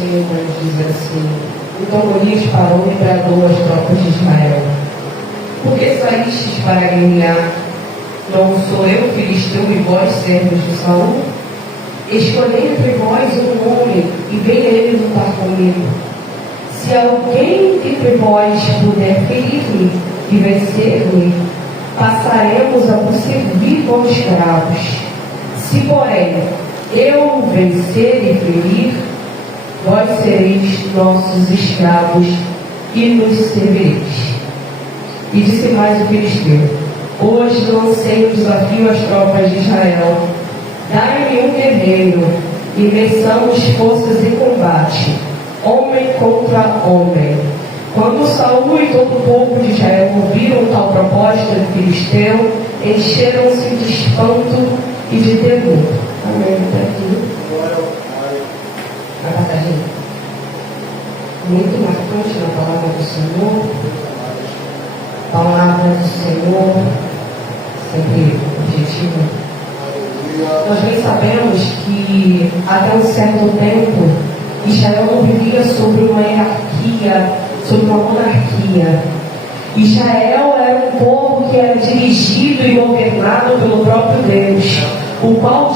Senhor diz assim: então Golias parou e bradou às tropas de Israel: por que saístes para guerrear? Não sou eu filisteu e vós servos de Saul? Escolhei entre vós um homem e venha ele lutar comigo. Se alguém entre vós puder ferir-me e vencer-me, passaremos a vos servir como escravos. Se, porém, eu o vencer e ferir, vós sereis nossos escravos e nos servireis. E disse mais o filisteu: hoje lancei o desafio às tropas de Israel. Dai-me um guerreiro e meçamos forças em combate, homem contra homem. Quando Saul e todo o povo de Israel ouviram tal proposta do filisteu, encheram-se de espanto e de temor. Amém. Está aqui. A passagem muito marcante na palavra do Senhor. Palavra do Senhor, sempre objetiva. Nós bem sabemos que até um certo tempo Israel não vivia sobre uma hierarquia, sobre uma monarquia. Israel era um povo que era dirigido e governado pelo próprio Deus, o qual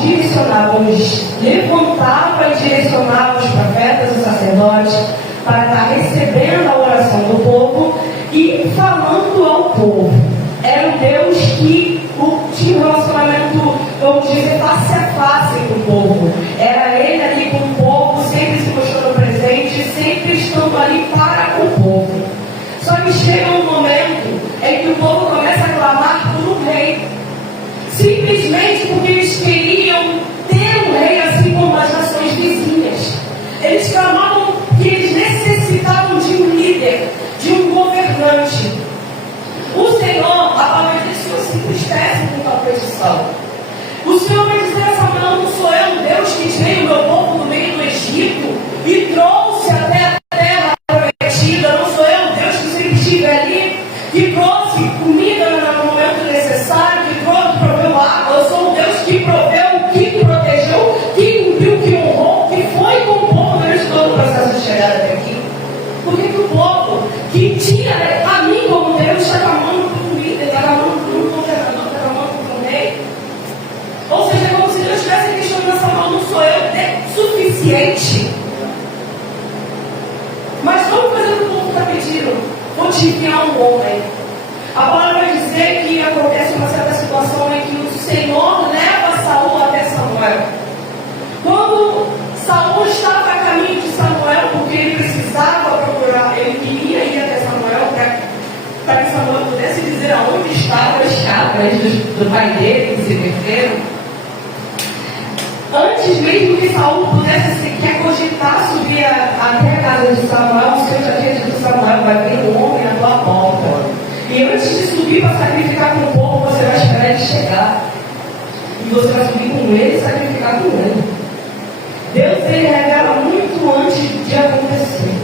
levantava e direcionava os profetas e sacerdotes para estar recebendo a oração do povo e falando ao povo. Era um Deus que tinha um relacionamento, vamos dizer, face a face com o povo. Era ele ali com o povo, sempre se mostrando presente, sempre estando ali para o povo. Só que chega um momento em que o povo começa a clamar por um rei, simplesmente porque eles queriam ter um rei assim como as nações vizinhas. Eles clamavam que eles necessitavam de um líder, de um governante. O Senhor, a palavra de Deus, se entristece com a petição. O Senhor vai dizer a Samuel: não sou eu, Deus, que tirei o meu povo do meio do Egito e trouxe até a terra prometida. Não sou eu, Deus, que sempre estive ali, que trouxe comida no momento necessário, que proveu água. Eu sou o Deus que proveu, que protegeu, que cumpriu, que honrou, que foi com o povo durante todo o processo de chegada até aqui. Por que o povo que tinha a mim como Deus está clamando por um líder, está clamando por um governador, está clamando por um rei? Ou seja, é como se Deus estivesse questionando essa mão: não sou eu suficiente? Mas vamos fazer o que o povo está pedindo: vou te enviar um homem. A palavra vai dizer que acontece uma certa situação em que o Senhor leva Saul até Samuel. Quando Saul estava a caminho de Samuel, porque ele precisava procurar, ele queria ir até Samuel para que Samuel pudesse dizer aonde estavam as cabras do pai dele que se perderam. Antes mesmo que Saul pudesse sequer cogitar subir até a casa de Samuel, o Senhor já tinha dito: Samuel, vai vir um homem na tua porta. E antes de subir para sacrificar com o povo, você vai esperar ele chegar. E você vai subir com ele e sacrificar com ele. Deus, ele revela muito antes de acontecer.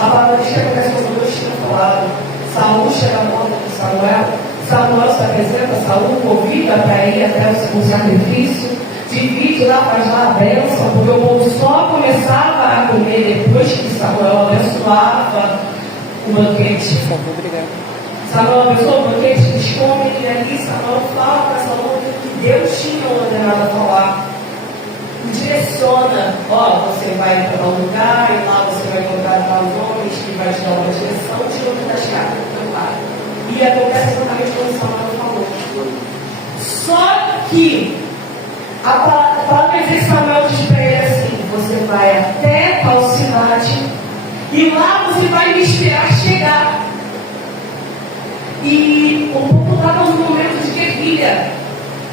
A palavra diz que acontece como Deus tinha falado. Saul chega à porta de Samuel. Samuel se apresenta, Saul convida para ir até o sacrifício. Divide lá, faz lá a bênção, porque o povo só começava a comer depois que Samuel abençoava o banquete. Samuel abençoou o banquete, eles comem, e ali Samuel fala para Saul que Deus tinha ordenado a falar. Direciona: ó, você vai para um lugar e lá você vai encontrar os homens que vai te dar uma direção, tira o que das cartas do teu pai. E acontece exatamente como Samuel falou. Só que a palavra de Samuel diz para ele assim: você vai até tal cidade e lá você vai me esperar chegar. E o povo estava num momento de guerrilha.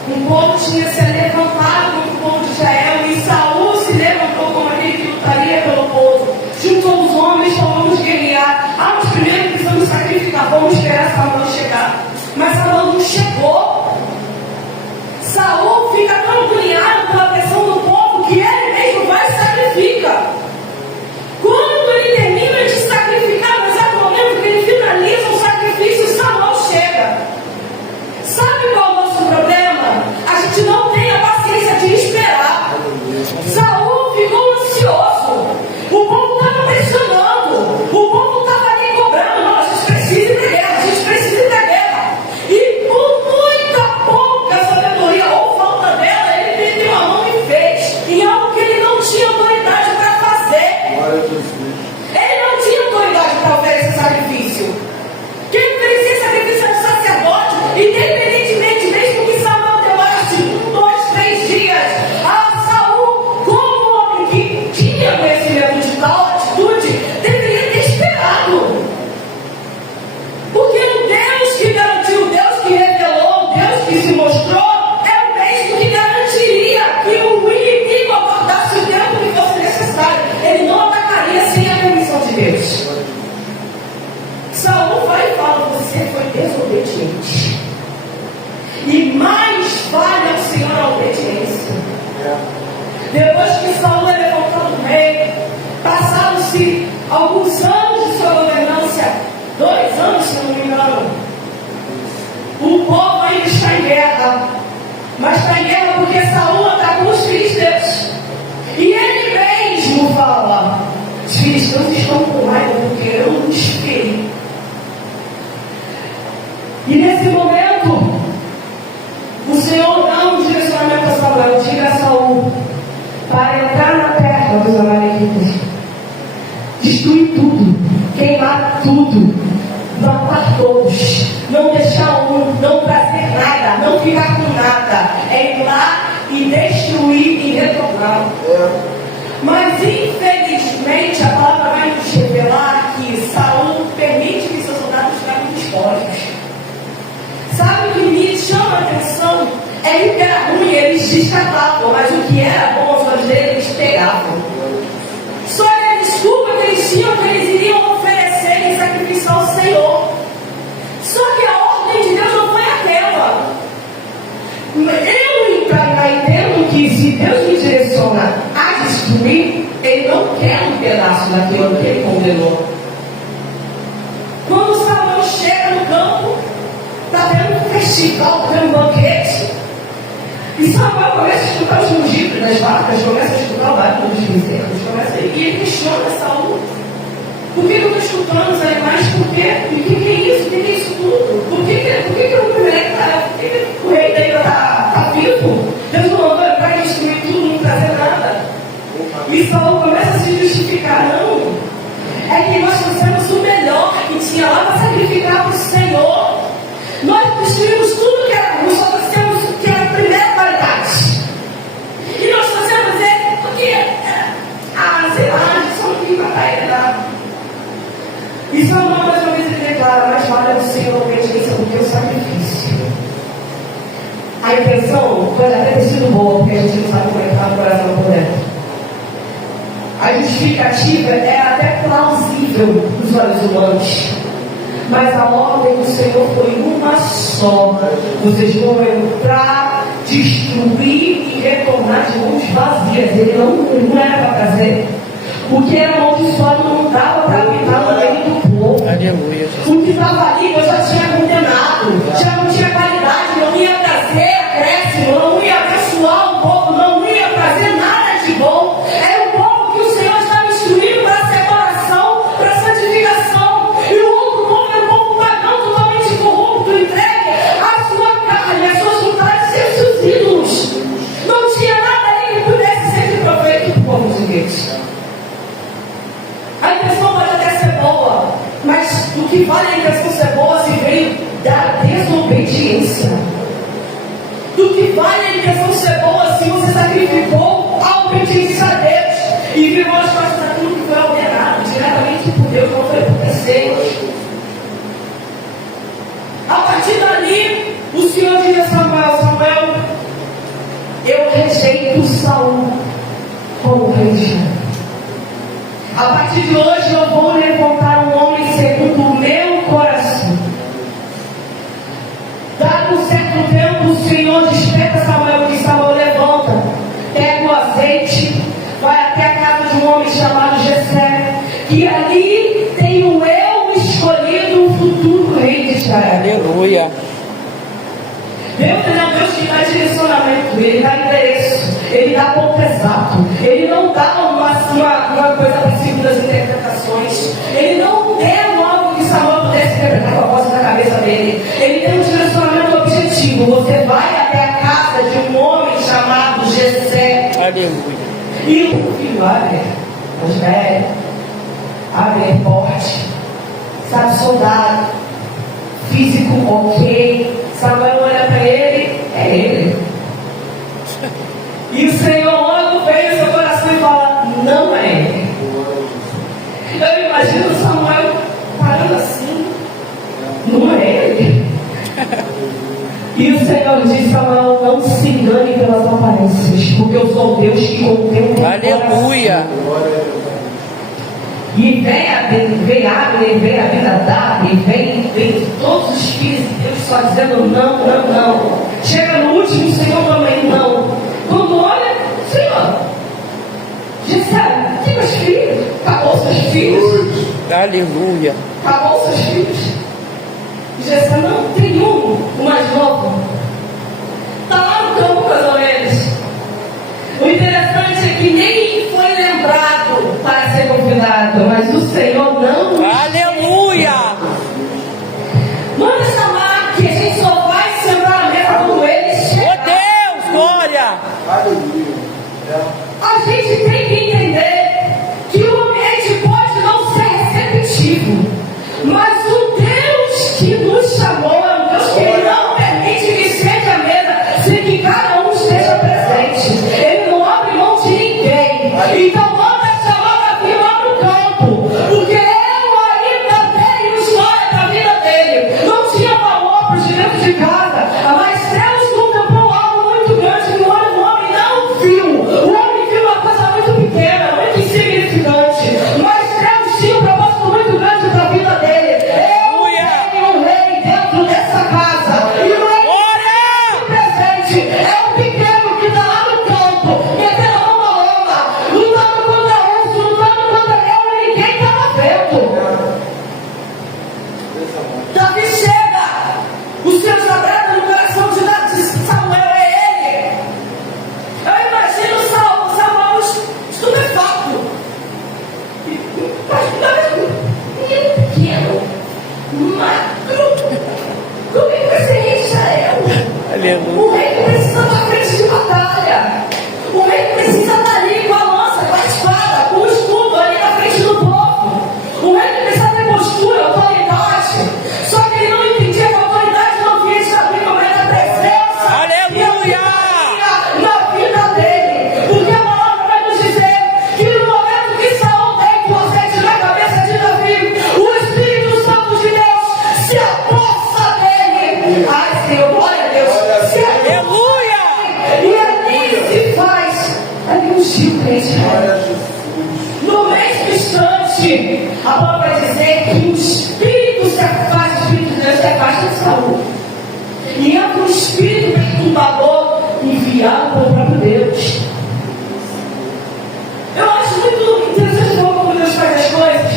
O povo tinha se levantado contra o povo de Israel, e Saul se levantou como aquele que lutaria pelo povo. Juntou os homens, vamos guerrear. Mas primeiro precisamos sacrificar, vamos esperar Samuel chegar. Mas Samuel não chegou. Saul fica tão agoniado pela pressão do povo que ele mesmo vai e sacrifica. Quando ele termina de sacrificar, no exato momento que ele finaliza o sacrifício, Samuel chega. Sabe qual é o nosso problema? A gente não tem a paciência de esperar. Depois que Saul é levantado rei, passaram-se alguns anos de sua governância, 2 anos, se não me engano. O povo ainda está em guerra, mas está em guerra porque Saul atacou os filisteus. E ele mesmo fala: os filisteus estão com raiva porque eu os feri. E nesse momento, o Senhor dá um direcionamento a Samuel: diga a Saul para entrar na terra dos amalequitas, destruir tudo, queimar tudo, matar todos, não deixar um, não trazer nada, não ficar com nada, é ir lá e destruir e retornar. Mas infelizmente a palavra vai nos revelar que Saul permite que seus soldados tragam despojos. Sabe o que me chama a atenção? É que o que era ruim eles descartavam, mas o que era bom aos olhos deles eles pegavam. Só era a desculpa que eles tinham que eles iriam oferecer e sacrificar ao Senhor. Só que a ordem de Deus não foi aquela. Eu entendo que se Deus me direciona a destruir, Ele não quer um pedaço daquilo que Ele condenou. Quando Samuel chega no campo, está tendo um festival, está tendo um banquete, e Samuel começa a escutar os rugidos das vacas, começa a escutar o barulho dos bezerros, e ele questiona Saul: por que eu estou escutando os animais? Por quê? E o que é isso? O que é isso tudo? Por que o rei ainda está vivo? Deus não mandou ele para destruir tudo, não trazer nada. E Saul começa a se justificar: não, é que nós fizemos o melhor que tinha lá para sacrificar para o Senhor. Nós destruímos tudo que era ruim, só trouxemos o que era a primeira qualidade. E nós trouxemos ele porque, sei lá, a gente só não quis matar ele lá. E Samuel mais uma vez ele declara: mais vale ao Senhor a obediência do que o sacrifício. A intenção pode até ter sido boa, porque a gente não sabe como é que está o coração por dentro. A justificativa é até plausível nos olhos humanos, mas a ordem do Senhor foi uma só: vocês vão entrar, destruir e retornar de mãos vazias. Ele não era para trazer. O que era amaldiçoado não dava para habitar no meio do povo. Aleluia. O que estava ali Deus já tinha condenado, já não tinha qualidade, não ia trazer acréscimo, não ia abençoar o povo, não ia trazer nada de bom. Era o povo que o Senhor estava instruindo para a separação, para a santificação. E o outro povo era o povo pagão, totalmente corrupto, entregue à sua carne, às suas vontades e aos seus ídolos. Não tinha nada ali que pudesse ser de proveito para o povo de Deus. A intenção pode até ser boa, mas o que vale a intenção ser boa se veio da desobediência. Do que vale a intenção ser boa se você sacrificou a obediência a Deus e virou as costas daquilo que foi ordenado diretamente por Deus, não foi por terceiros. A partir dali, o Senhor diz a Samuel: Samuel, eu rejeito Saul como rei de Israel. A partir de hoje eu vou levantar um homem segundo o meu coração. Dado um certo tempo, o Senhor desperta Samuel, que Samuel levanta, pega o azeite, vai até a casa de um homem chamado Jessé, que ali tem o eu escolhido, o futuro rei de Israel. Aleluia. Deus é um Deus que dá direcionamento, Ele dá endereço, Ele dá ponto exato, Ele não dá uma coisa para segundas interpretações, Ele não deu algo que Samuel pudesse interpretar com a voz da cabeça dele. Ele tem um direcionamento objetivo: você vai até a casa de um homem chamado Jessé. Aleluia. E o filho Abner, mais velho, Abner forte, sabe, soldado, físico ok. Samuel olha para ele, é ele. E o Senhor logo veio no seu coração e fala: não é ele. Eu imagino Samuel parando assim: não é ele. E o Senhor diz: Samuel, não se engane pelas aparências, porque eu sou o Deus que contempla o Aleluia. coração. E vem Abner, vem Abinadab, vem todos os filhos de Deus só dizendo não, não, não. Chega no último, o Senhor também não. Quando olha, Senhor, disseram: que meus filhos? Acabou seus filhos? Aleluia. Acabou seus filhos? Jessé: não, tem o mais novo. Está lá no campo com as ovelhas. O interessante é que nem foi lembrado para ser convidado, mas o Senhor não. Aleluia. Manda chamar, que a gente só vai sembrar a mesa quando ele chegar. Oh Deus, glória. A gente tem que entender que o ambiente pode não ser receptivo, mas o Deus que nos chamou é um Deus que ele não permite que seja a mesa sem que cada um esteja presente. Ele não abre mão de ninguém. Então manda chamar Davi lá no campo, porque eu ainda tenho história da vida dele. Não tinha valor para os direitos de casa, mas Deus contemplou algo muito grande que o homem não viu. O homem viu uma coisa muito pequena, muito insignificante, mas Deus tinha um propósito muito grande para a vida dele. Eu tenho um rei dentro dessa casa, e o rei presente é o pequeno que está lá no campo, metendo a mão na lama, lutando contra urso, lutando contra leão, e ninguém estava vendo. Davi chega, os seus abertos no coração de Samuel é ele. Eu imagino Samuel estupefato. Menino pequeno, magro, como é que vai ser rei de Israel? Aleluia. O rei que precisa estar à frente de batalha. O rei que precisa estar ali com a lança, com a espada, com o escudo ali na frente do povo. O rei que precisa ter postura, autoridade. Só que ele não entendia que a autoridade não vinha de Davi, como era a presença. Aleluia. Na vida dele. Porque a palavra vai nos dizer que no momento que Saul deita o azeite na cabeça de Davi, o Espírito Santo de Deus se aposta dele. Ai, Senhor, glória a Deus. Se Aleluia. e ali se faz, ali ungiu o rei de Israel. No mesmo instante, a palavra vai dizer que o Espírito se afasta, o Espírito de Deus se afasta de Saul. E entra um espírito perturbador enviado pelo próprio Deus. Eu acho muito interessante como Deus faz as coisas,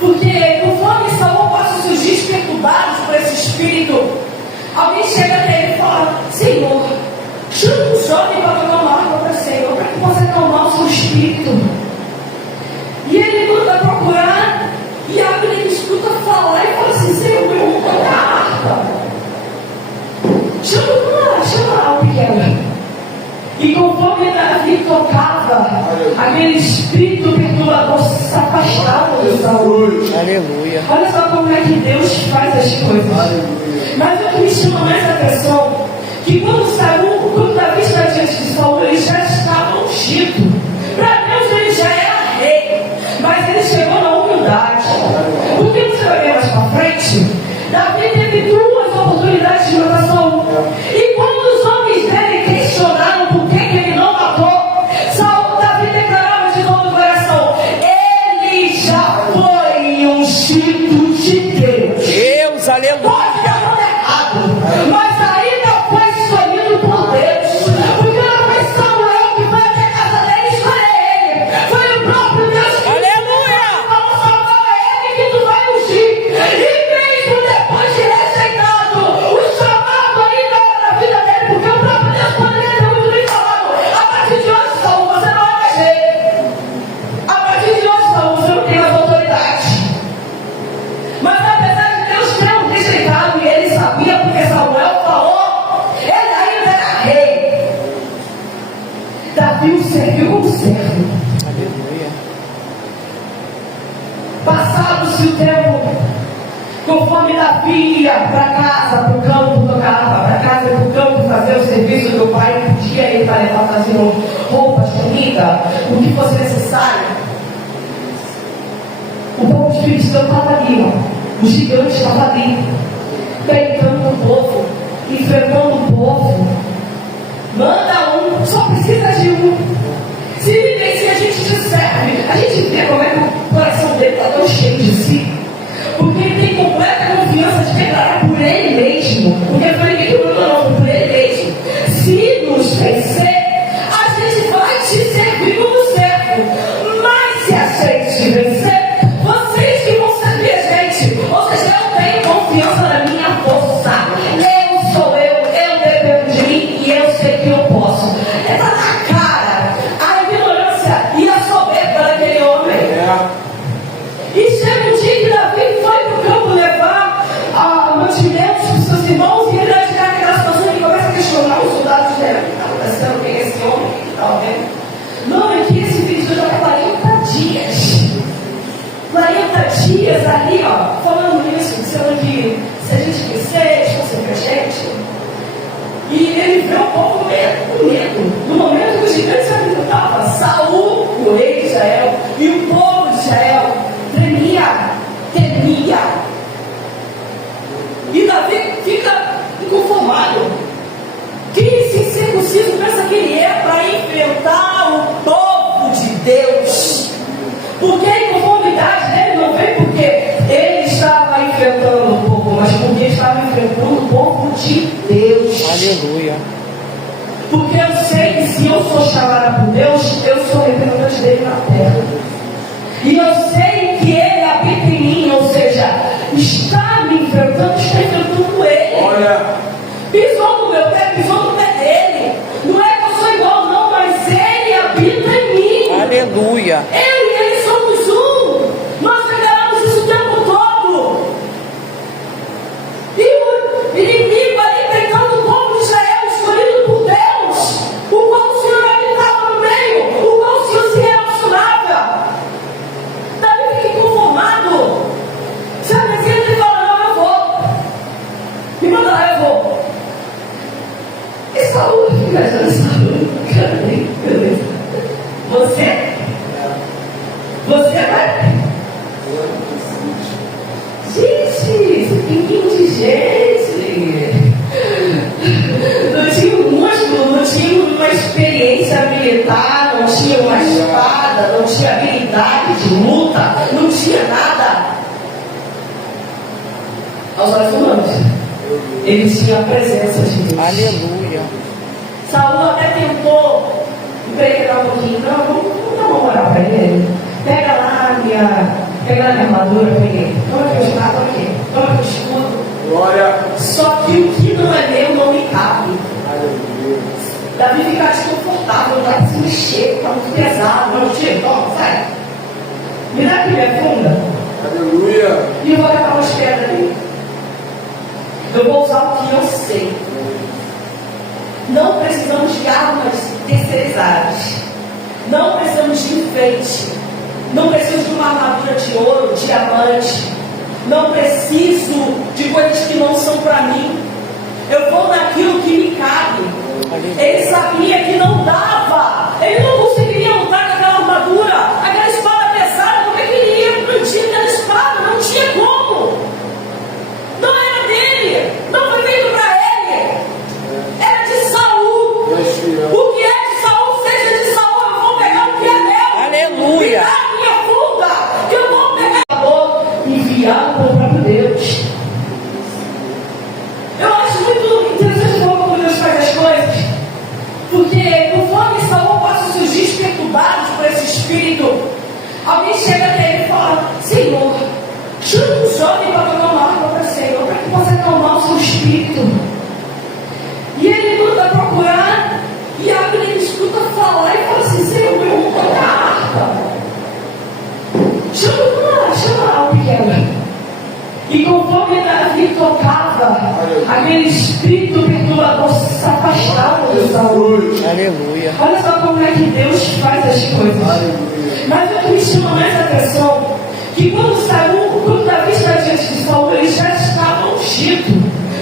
porque conforme Saul passa os seus dias perturbados por esse espírito, alguém chega até ele e fala: Senhor, chama um jovem para tomar uma água para o Senhor, para que possa acalmar o seu espírito. E ele manda procurar, e Abner escuta falar e fala assim: Senhor, eu vou tocar a harpa. Chama o pequeno. E conforme Davi tocava, aquele espírito perturbador se afastava de Saul. Aleluia. Olha só como é que Deus faz as coisas. Mas o que me chama mais a atenção, que quando Davi está diante de Saul, ele já estava ungido. Para Deus ele já era rei, mas ele chegou na humildade. Porque você vai ver mais para frente, Davi teve duas oportunidades de matar Saul. E quando os homens dele questionaram por que ele não matou, Davi declarava de todo o coração: ele já foi ungido de Deus. Deus, aleluia. Pode dar tudo errado, mas ainda foi escolhido por Deus. Porque não foi Samuel que foi até a casa dele escolher ele, foi o próprio Deus que Aleluia. falou: Samuel, é ele que tu vai ungir. E mesmo depois de rejeitado, o chamado ainda era na vida dele, porque o próprio Deus poderia ter muito bem falado: a partir de hoje, Saul, você não é mais rei. A partir de hoje, Saul, você não tem mais autoridade. Mas apesar de Deus ter um rejeitado, e ele sabia, porque Samuel falou, ele ainda era rei. Davi o serviu como servo. Aleluia. Passado-se o tempo, conforme Davi ia para casa, para o campo, tocava para casa e para o campo fazer o serviço que o pai pedia ele para levar, faziam roupas, comida, o que fosse necessário. O povo de Filisteu estava ali, ó. O gigante estava ali, peitando o povo, enfrentando o povo. Manda um, só precisa de um. Se a gente te serve, a gente vê como é que o coração dele está tão cheio de si. Porque ele tem completa confiança de declarar por ele mesmo. Porque foi ele que mandou, por ele mesmo. Se nos vencer, a gente vai te servir como servo. Não, é que esse vídeo já é 40 dias. 40 dias ali, ó, falando isso, dizendo que se a gente quisesse, fosse pra gente. E ele vê o povo com medo. No momento que os gigantes se apresentavam, Saul, o rei de Israel, e o povo de Israel temia. E Davi fica inconformado. Quem esse incircunciso pensa que ele é para enfrentar o povo de Deus? Porque a inconformidade dele não vem porque ele estava enfrentando o povo, mas porque ele estava enfrentando o povo de Deus. Aleluia. Porque eu sei que se eu sou chamada por Deus, eu sou representante dele na terra. E eu sei que ele habita em mim, ou seja, está me enfrentando, está enfrentando ele. Olha. Pisou no meu pé, pisou no pé dele. Não é que eu sou igual, não, mas ele habita em mim. Aleluia. Eu e ele somos um. Nós declaramos isso o tempo todo. E o inimigo ali tentando o povo de Israel, escolhido por Deus, o qual o Senhor habitava no meio, o qual o Senhor se relacionava. Davi fica inconformado. Se apresenta e fala: não, eu vou. Me manda lá, eu vou. E Saul fica achando: Saul, cadê? Beleza. Você vai? Gente, você tem 20 gente. Não tinha um músculo, não tinha uma experiência militar, não tinha uma espada, não tinha habilidade de luta, não tinha nada. Aos olhos humanos, ele tinha a presença de Deus. Aleluia. Saul até tentou empregar um pouquinho. Não, vamos dar uma moral para ele. Pega lá minha armadura, peguei. Toma aqui o escudo, toma aqui o escudo. Glória. Só que o que não é meu não me cabe. Aleluia. Davi fica desconfortável, não dá para se mexer, está muito pesado. Não, tira, toma, sai. Me dá aqui minha funda. Aleluia. E eu vou levar umas pedras ali. Eu vou usar o que eu sei. Não precisamos de armas terceirizadas. Não precisamos de enfeite. Não preciso de uma armadura de ouro, diamante. Não preciso de coisas que não são para mim. Eu vou naquilo que me cabe. Ele sabia que não dava. Ele não conseguiria lutar com aquela armadura, aquela espada pesada. Como é que ele ia brandir aquela espada? Não tinha como. Não era dele. Não foi feito para ele. Era de Saul. O que é de Saul, seja de Saul. Eu vou pegar o que é meu. Aleluia. Me dá a minha funda, que eu vou pegar. Enviado pelo próprio Deus. Eu acho muito interessante como Deus faz as coisas. Porque conforme Saul passa os dias perturbados por esse espírito, alguém chega até ele e fala: Senhor, chama um jovem para tocar uma harpa para o Senhor, para que possa acalmar o seu espírito. E ele manda procurar, e Abner escuta falar e fala assim: Senhor, eu vou tocar a harpa. Chama o pequeno. E conforme Davi tocava, aquele espírito perturbador se afastava de Saul. Aleluia. Olha só como é que Deus faz as coisas. Aleluia. Mas o que me chama mais a atenção, que quando Davi está diante de Saul, ele já estava ungido.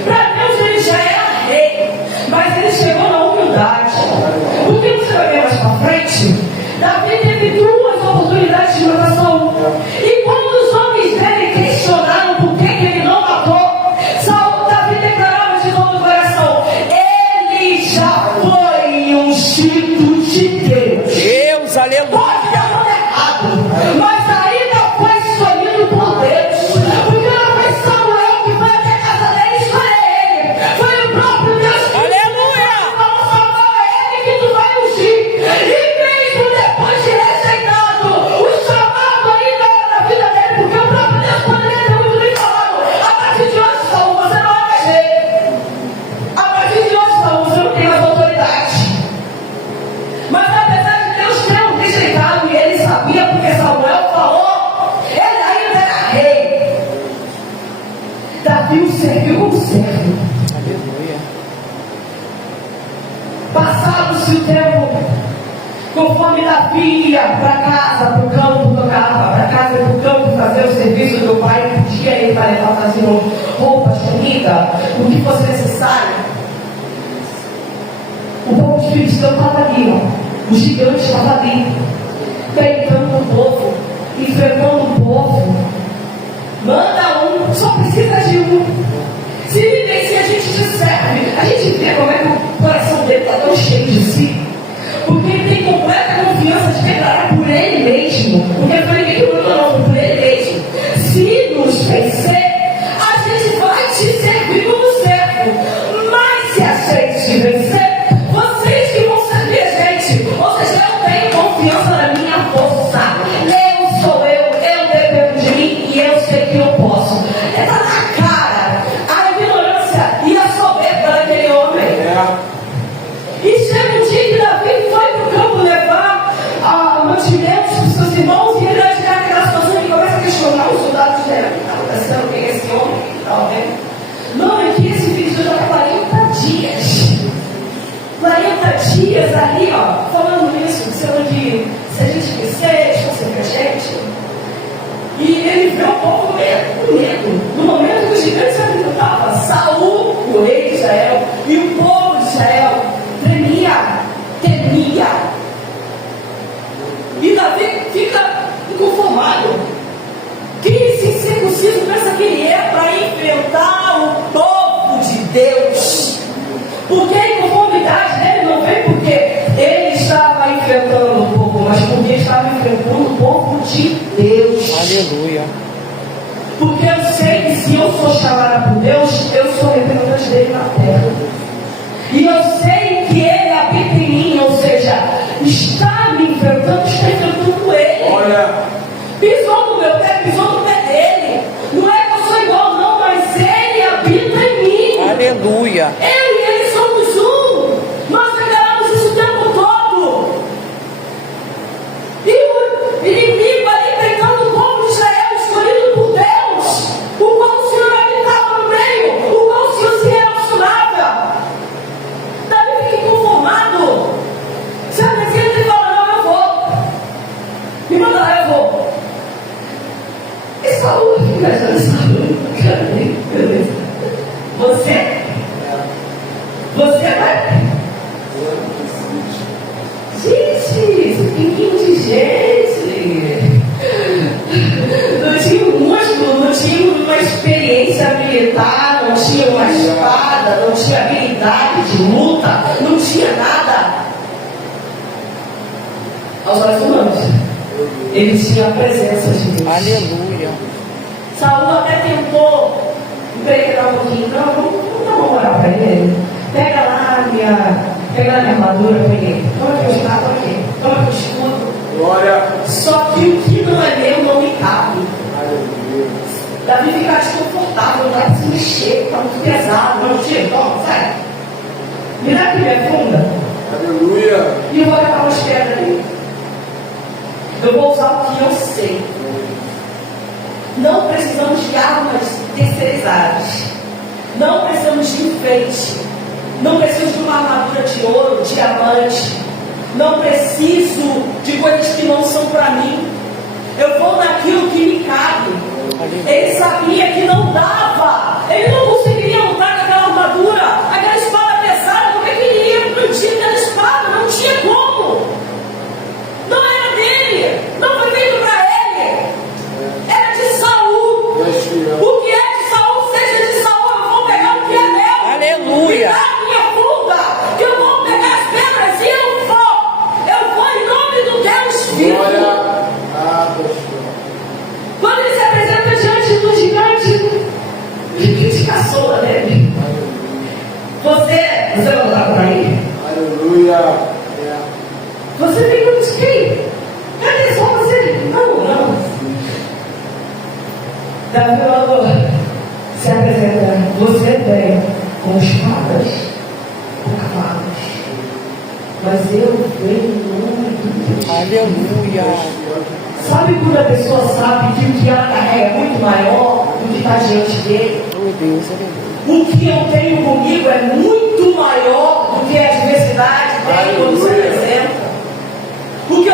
Para Deus ele já era rei, mas ele chegou na humildade. Porque você vai ver mais para frente, Davi teve duas oportunidades de matar Saul. E quando os homens dele questionaram por que ele não matou, Davi declarava de todo o coração: ele já foi ungido de Deus. Deus, aleluia. Pode dar tudo errado, mas ainda foi escolhido por Deus. Porque não foi Samuel que foi até a casa dele escolher ele, foi o próprio Deus. Aleluia. Então Samuel é ele que tu vai ungir. E mesmo depois de rejeitado, o chamado ainda era na vida dele, porque o próprio Deus poderia ter muito bem falado: a partir de hoje, Saul, você não é mais rei. A partir de hoje, Saul, você não tem mais autoridade. Mas apesar de Deus ter o rejeitado Conforme Davi ia para casa, para o campo, tocava para casa e para o campo fazer o serviço do pai, pedia ele para levar fazendo roupas, comida, o que fosse necessário. O povo de Filisteu estava ali, ó. O gigante estava ali, peitando o povo, enfrentando o povo. Manda um, só precisa de um. Se a gente te serve, a gente vê como é que o coração dele está tão cheio de si. Porque ele tem completa confiança de declarar por ele mesmo. Porque foi ninguém que mandou, não, por ele mesmo. Se nos vencer, a gente vai te servir como servo. Mas se a gente te vencer, vocês que vão servir a gente. Ou seja, eu tenho confiança na minha força. Eu sou eu dependo de mim e eu sei que eu posso. Está na cara a ignorância e a soberba daquele homem. E chega um dia que Davi foi para o campo levar mantimentos para os seus irmãos e ele vai chegar naquela situação e começa a questionar os soldados dele. O que está acontecendo? Quem é esse homem? O que está vendo? Não, é que esse filho já está 40 dias. 40 dias ali, ó, falando isso, dizendo que se a gente vencer, fosse pra gente. E ele vê o povo com medo. No momento que os gigantes se apresentavam, Saul, o rei de Israel, e o povo de Israel tremia, temia. E Davi fica inconformado. Quem esse incircunciso pensa que ele é para enfrentar o povo de Deus? Porque a inconformidade dele não vem porque ele estava enfrentando o povo, mas porque estava enfrentando o povo de Deus. Aleluia. Porque eu sei que se eu sou chamada por Deus, eu sou representante dele na terra. E eu sei que ele habita em mim, ou seja, está me enfrentando, está enfrentando ele. Olha. Pisou no meu pé, pisou no pé dele. Não é que eu sou igual, não, mas ele habita em mim. Aleluia. Eu e ele somos um. Nós declaramos isso o tempo todo. E o inimigo ali tentando o povo de Israel, escolhido por Deus, o qual o Senhor habitava no meio, o qual o Senhor se relacionava. Davi fica inconformado. Se apresenta e fala: não, eu vou. Me manda lá, eu vou. E Saul fica achando Saul. Beleza. Você vai? Gente, esse piquinho de gente. Não tinha um músculo, não tinha uma experiência militar, não tinha uma espada, não tinha habilidade de luta, não tinha nada. Aos olhos humanos, ele tinha a presença de Deus. Aleluia. Saul até tentou empregar um pouquinho. Não, vamos dar uma moral para ele. Pega lá minha armadura, peguei. Toma aqui o escudo, toma aqui o escudo. Glória. Só que o que não é meu não me cabe. Aleluia. Davi fica desconfortável, não dá para se mexer, está muito pesado. Não, tira, toma, sai. Me dá aqui minha funda. Aleluia. E eu vou agarrar umas pedras ali. Eu vou usar o que eu sei. Não precisamos de armas terceirizadas. Não precisamos de enfeite. Não preciso de uma armadura de ouro, diamante. Não preciso de coisas que não são para mim. Eu vou naquilo que me cabe. Ele sabia que não dava. Ele não conseguiria lutar com aquela armadura, aquela espada pesada. Como é que ele ia produzir aquela espada? Não tinha como. Não era dele. Não foi feito para ele. Era de Saul. O que é de Saul, seja de Saul. Eu vou pegar o que é meu. Aleluia. Que eu vou pegar as pedras e eu vou em nome do Deus vivo. Quando ele se apresenta diante do gigante, o gigante caçola dele. Você vai lutar por aí? Aleluia. Você vem com quem? Cadê só você? Não. Davi logo se apresenta. Você vem com espadas, com cavalos, mas eu venho em nome de Deus. Aleluia. Sabe quando a pessoa sabe que o que ela carrega é muito maior do que está diante dele? Meu Deus, aleluia. O que eu tenho comigo é muito maior do que a adversidade tem quando se apresenta. O que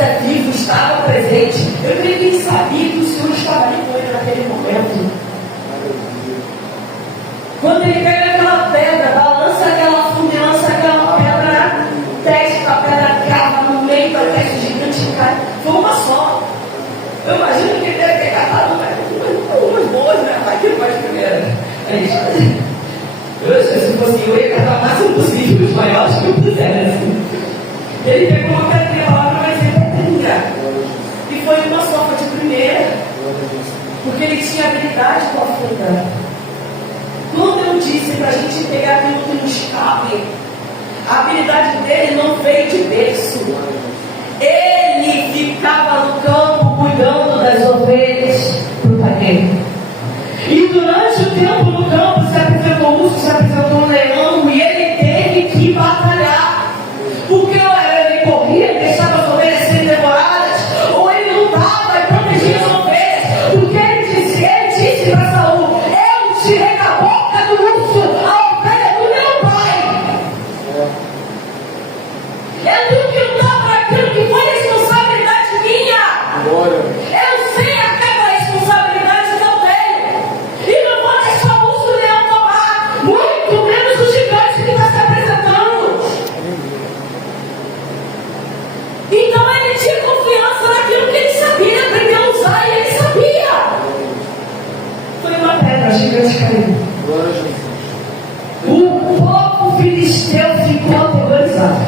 é vivo, estava presente. Eu creio que ele sabia que o Senhor estava ali com ele naquele momento. Quando ele pega aquela pedra, balança aquela funde, lança aquela pedra na testa, a pedra crava no meio da testa gigante e cai. Foi uma só. Eu imagino que ele deve ter catado umas boas, né? Aquilo mais primeiro. Se fosse eu, ia catar o máximo possível, os maiores que eu pudesse. Ele pegou uma pedrinha, a palavra vai dizer pedrinha. E foi uma só, foi de primeira. Porque ele tinha habilidade para afundar. Quando eu disse para a gente pegar aquilo que nos cabe, a habilidade dele não veio de berço. Ele ficava no campo cuidando das ovelhas para o pai dele. E durante o tempo no campo se apresentou um urso, se apresentou um leão, e ele teve que batalhar. Porque ele corria, deixava as ovelhas serem devoradas, ou ele lutava e protegia as ovelhas. Porque ele disse para Saul: eu tirei da boca do urso a ovelha do meu pai. Eu tenho que lutar para aquilo que foi responsabilidade minha. Eu sei aquela responsabilidade que eu tenho. E não vou deixar o urso e o leão tomar, muito menos o gigante que está se apresentando. Então ele tinha confiança naquilo que ele sabia, aprendeu a usar e ele sabia. Foi uma pedra gigante caiu. O povo filisteu ficou aterrorizado.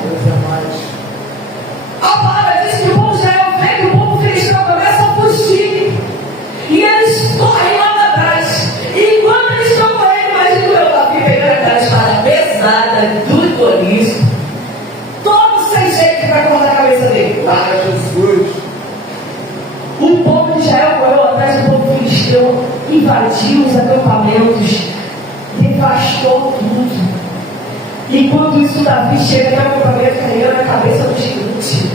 A palavra diz que o povo Israel vê que o povo filisteu começa a fugir. E eles correm lá atrás. E quando eles estão correndo, imagina o meu Davi pegando aquela espada pesada, do corizo, todo sem jeito para cortar a cabeça dele. O povo de Israel correu atrás do povo filisteu, invadiu os acampamentos, devastou tudo. Enquanto isso, Davi chega até o acampamento carregando a cabeça do gigante.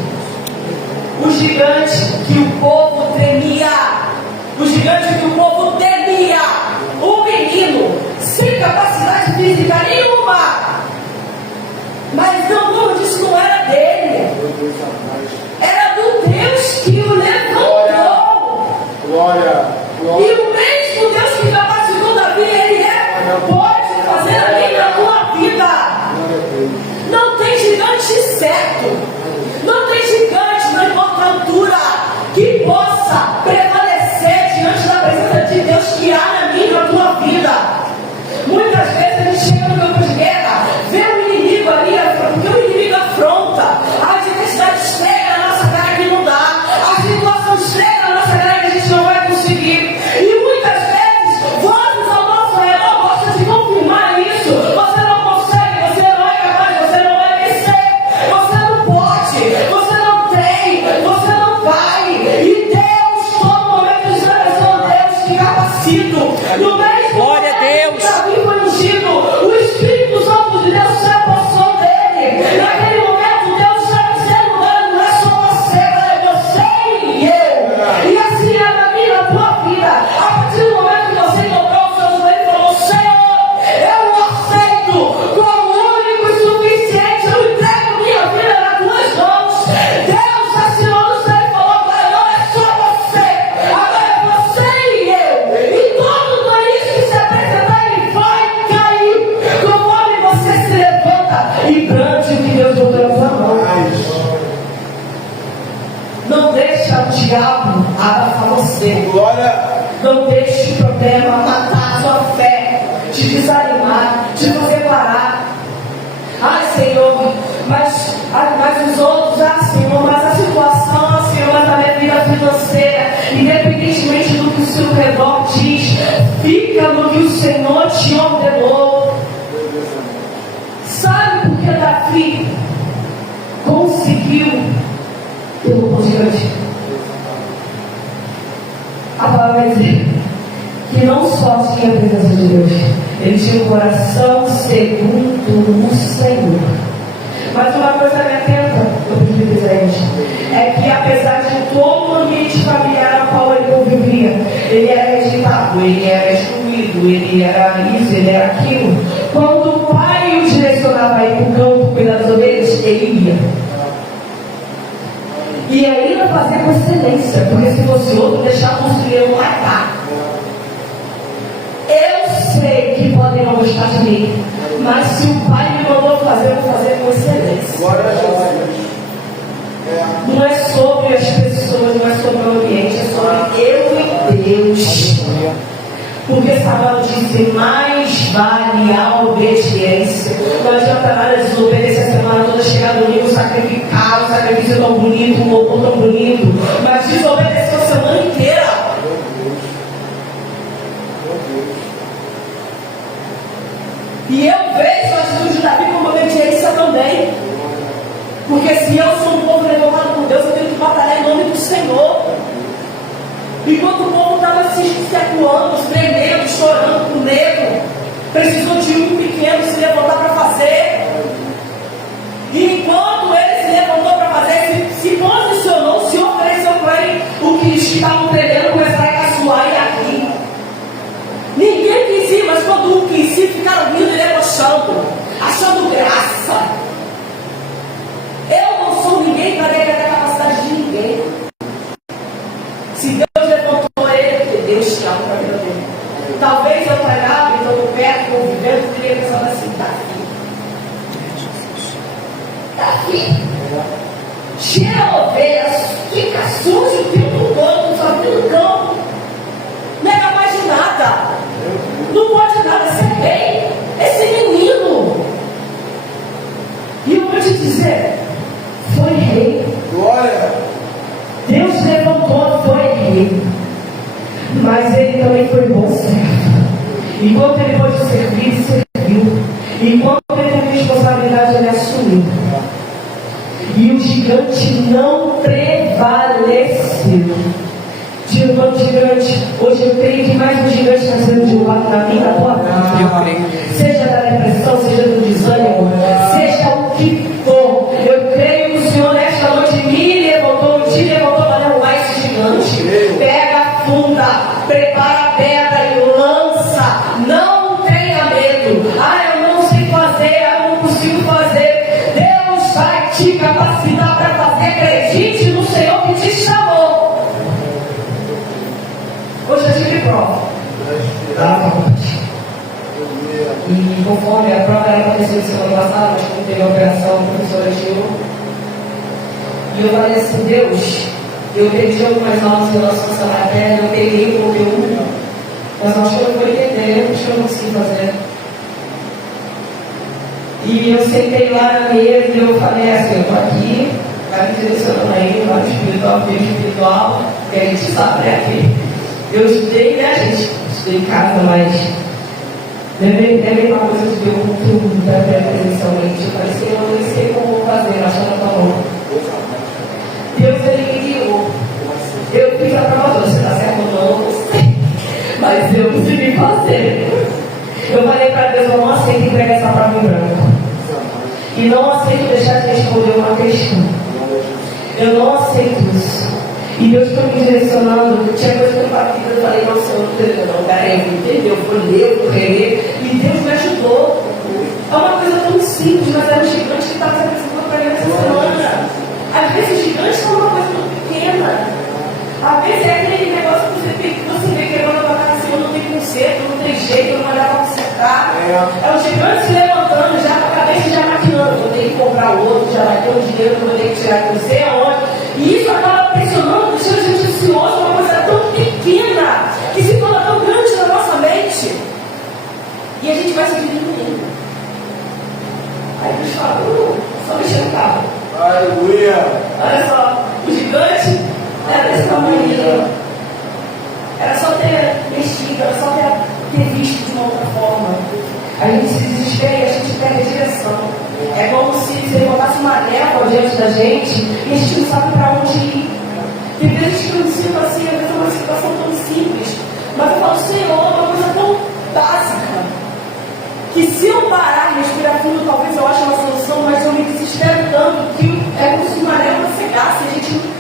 O gigante que o povo temia. O gigante que o povo temia. O menino, sem capacidade física nenhuma. Mas não, como disse, não era dele. Era do Deus que o levantou. Glória. E o mesmo Deus que capacitou Davi, ele pode fazer ali na tua vida. Não tem gigante certo. Não tem gigante, não importa a altura, que possa prevalecer diante da presença de Deus que há na minha e na tua vida. Muitas vezes a gente chega no campo de guerra, vê o inimigo ali, porque o inimigo afronta, a adversidade chega na nossa cara que não dá, a situação chega na nossa cara que a gente não vai conseguir. E muitas vezes, vozes ao nosso redor gostam de confirmar isso. Você não consegue, você não é capaz, você não vai vencer, você não pode, você não tem, você não vai. E Deus, todo momento, diz: eu sou Deus que capacito. No mesmo Glória a Deus. Davi foi ungido, o Espírito Santo de Deus se apossou dele. Naquele momento, Deus está dizendo: não é só você, é você e eu. E assim é na minha e na tua vida. A partir do momento que você dobrou os seus joelhos e falou: Senhor, eu o aceito como único e suficiente, eu entrego minha vida nas tuas mãos. Deus assinou no céu e falou: agora não é só você, agora é você e eu. E todo país que se apresentar, ele vai cair, conforme você se levanta e brande o que Deus botou na sua mão. Não deixa o diabo abafar você. Glória. Não deixe o problema matar a sua fé, te desanimar, te fazer parar. Ai, Senhor, mas os outros, Senhor, mas a situação, Senhor, mas a minha vida financeira, independentemente do que o seu redor diz, fica no que o Senhor te ordenou. Sabe por que Davi conseguiu pelo povo gigante? A palavra vai dizer que não só tinha a presença de Deus, ele tinha um coração segundo o Senhor. Mas uma coisa me atenta, eu preciso dizer isso, é que apesar de todo o ambiente familiar ao qual ele convivia, ele era rejeitado, ele era excluído, ele era isso, ele era aquilo. Quando o pai o direcionava a ir para o campo cuidar das ovelhas, ele ia. E ainda fazer com excelência, porque se fosse outro, deixar a construir não matar. Eu sei que podem não gostar de mim, mas se o Pai me mandou fazer, eu vou fazer com excelência. Glória a Deus. Não é sobre as pessoas, não é sobre o ambiente, é sobre eu e Deus. Porque Samuel disse, mais vale a obediência. Não adianta nada desobedecer a semana toda, chegar no domingo, sacrificar, o sacrifício é tão bonito, um louvor tão bonito, mas desobedecer a semana inteira. E eu vejo a atitude de Davi como obediência também. Porque se eu sou um povo levantado por Deus, eu tenho que batalhar em nome do Senhor. Enquanto o povo estava se acuando, tremendo, chorando, com medo, precisou de um pequeno se levantar para fazer. E enquanto ele se levantou para fazer, se posicionou, se ofereceu para ele, o que estavam tremendo começaram a caçoar e a rir. Ninguém quis ir, mas quando um quis ir, ficaram rindo e debochando, achando graça. Eu não sou ninguém para decretar a capacidade de ninguém. Se Deus levantou ele, porque Deus te ama para a vida dele. Talvez eu trabalhava, então perto, convivendo, teria pensado assim, Davi, cheira ovelhas, fica sujo o tempo todo, só vira no campo, não é capaz de nada, não pode nada ser rei, esse menino. E eu vou te dizer, foi rei. Glória. Deus levantou, foi rei. Mas ele também foi bom servo. Enquanto ele pôde servir, ele serviu. Enquanto ele teve responsabilidade, ele assumiu. E o gigante não prevaleceu. Digo ao gigante, hoje eu creio que mais um gigante está sendo derrubado na minha, na tua vida. Seja da depressão, seja do desânimo, seja o que for. Eu creio que o Senhor nesta noite me levantou, te levantou para derrubar esse gigante. Pega a funda, prepara a pedra e lança. Não tenha medo. Eu não sei fazer, eu não consigo fazer. Deus vai te capacitar para fazer. Acredite no Senhor que te chamou. Hoje eu tive prova. E conforme a prova era aconteceu semana passada, mas como teve a operação, o professor agiu. E eu falei assim, Deus, eu perdi algumas aulas em relação a essa matéria, eu peguei o conteúdo, mas acho que eu não vou entender, acho que eu não consegui fazer. E eu sentei lá na mesa e eu falei assim, eu estou aqui, vai me direcionando aí, vai no espiritual, no espiritual, que a gente sabe, né, aqui. Eu estudei, né, gente? Estudei em casa, mas lembrei uma coisa de ver o conteúdo da presencialmente. Eu falei assim, eu não sei como vou fazer, mas não tá bom. Deus, ele me guiou. Eu fiz a prova toda, se dá certo ou não, não sei. Mas eu consegui fazer. Eu falei para Deus, eu não aceito entregar essa prova em branco. E não aceito deixar de responder uma questão. Eu não aceito isso. E Deus foi me direcionando, tinha coisa que eu falei, nossa, eu não entendeu, não, peraí, entendeu, eu vou ler, vou reler, e Deus me ajudou. É uma coisa tão simples, mas era um gigante que estava se apresentando para mim essa semana. Às vezes o gigante é uma coisa muito pequena. Às vezes é aquele negócio que você vê quebrando a batata assim, não tem conserto, não tem jeito, não vai dar para consertar. É o gigante se levantando já com a cabeça já maquinando, vou ter que comprar outro, já vai ter um dinheiro que eu vou ter que tirar com você, aonde. E isso acaba pressionando, deixando a gente ansioso, uma coisa tão pequena, que se torna tão grande na nossa mente. E a gente vai se diminuindo. Aí Deus fala, só mexer no carro. Aleluia. Olha só, o gigante era desse tamanho. Era só ter mexido, era só ter visto de uma outra forma. A gente se desespera e a gente perde a direção. É como se levantasse uma névoa diante da gente e a gente não sabe para onde ir. Tem vezes que eu me sinto assim, às vezes é uma situação tão simples, mas eu falo, Senhor, é uma coisa tão básica, que se eu parar e respirar fundo, talvez eu ache uma solução, mas eu me desespero tanto que é como se uma névoa cegasse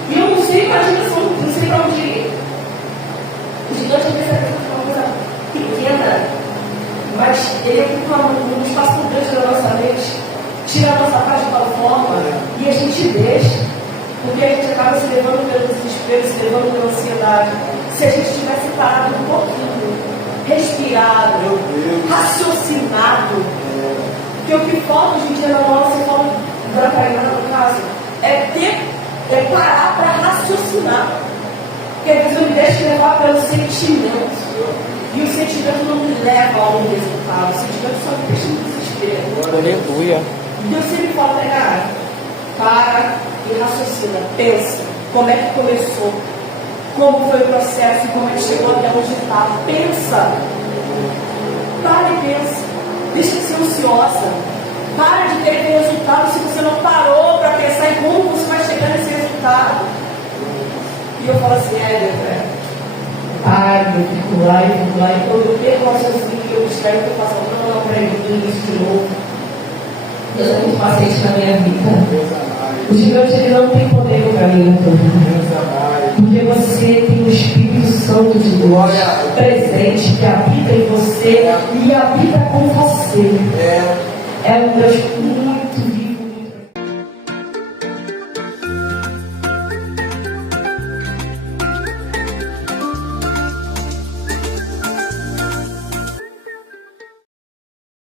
e eu não sei para a direção, não sei para onde ir. O gigante às vezes é uma coisa pequena, mas ele ocupa um espaço muito grande na nossa mente, tira a nossa paz de tal forma e a gente deixa. Porque a gente acaba se levando pelo desespero, se levando pela ansiedade. Se a gente tivesse parado um pouquinho, respirado, raciocinado. Porque o que falta hoje em dia na nossa forma da Tainá, no caso, é parar para raciocinar. Porque às vezes eu me deixo levar pelo sentimento. E o sentimento não me leva a um resultado. O sentimento só me deixa no desespero. Aleluia. Deus sempre fala, cara, para e raciocina, pensa como é que começou, como foi o processo e como é que chegou até onde está. Pensa, para e pensa, deixa de ser ansiosa, para de ter resultado se você não parou para pensar em como você vai chegar nesse resultado. E eu falo assim, eu fico lá, e quando eu perco o raciocínio, eu espero que eu faça, não, para isso de novo. Deus é muito paciente na minha vida. O gigante ele não tem poder para mim, porque você tem o Espírito Santo de Deus presente, que habita em você e habita com você. É um Deus muito